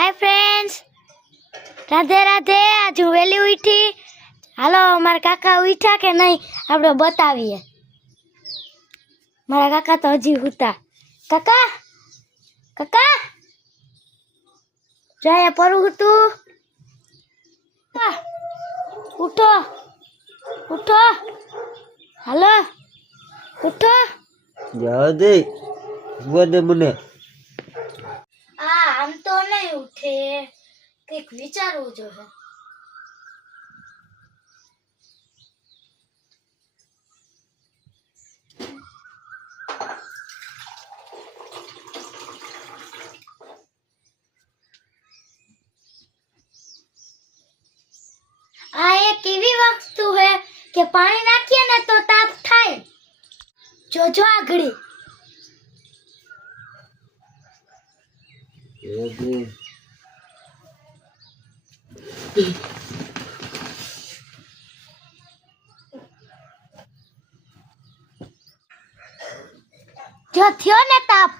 Hi friends, Radhe Radhe. आज हूँ वेली उठी। हालो मारा काका उठा के नहीं आपणे बतावीए। मारा काका तो हजी हुता। काका काका जाया पर तू उठो उठो। हालो उठो। जादे बोले मने हम तो नहीं उठे, कईक विचारवू जोईए। आ एक एवी वस्तु है कि पानी नाखीए ने तो ताप थाय। जोजो आगळी जो थियो ने ताप